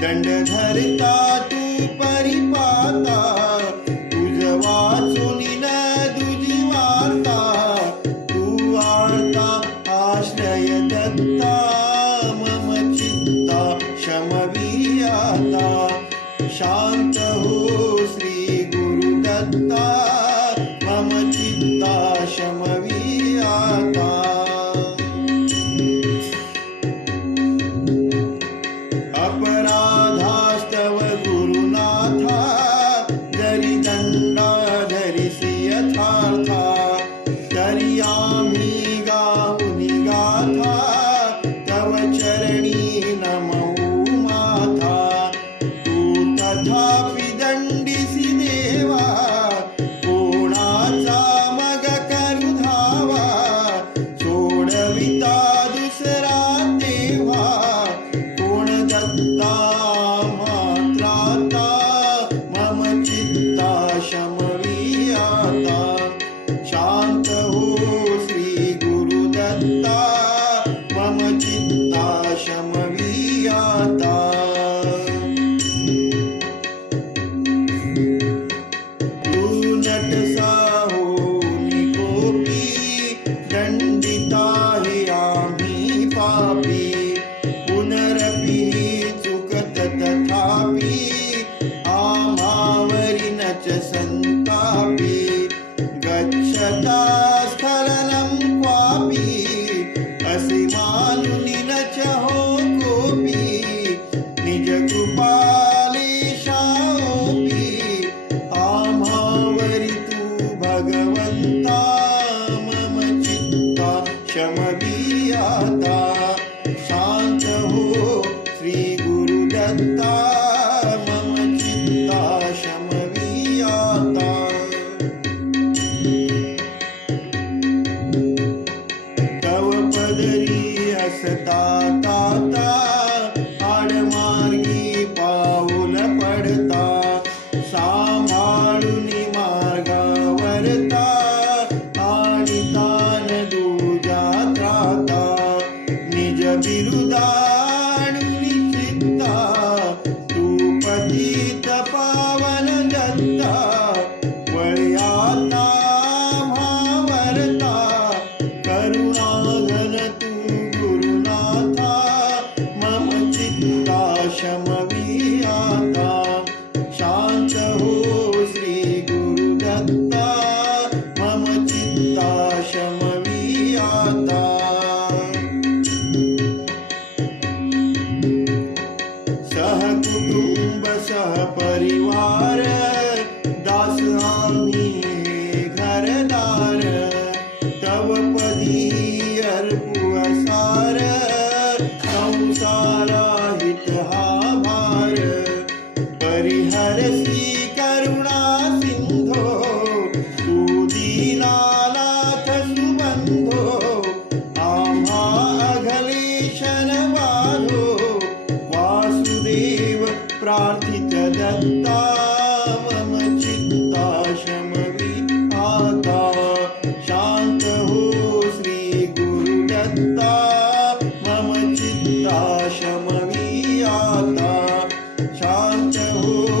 दंड धरता तू परिपाता तुझ वाचून तुझी वार्ता तू आर्ता आश्रय दत्ता, मम चित्ता शमवी आता शा मदरी हसता मम चित्ताशमवी आता शान्त हो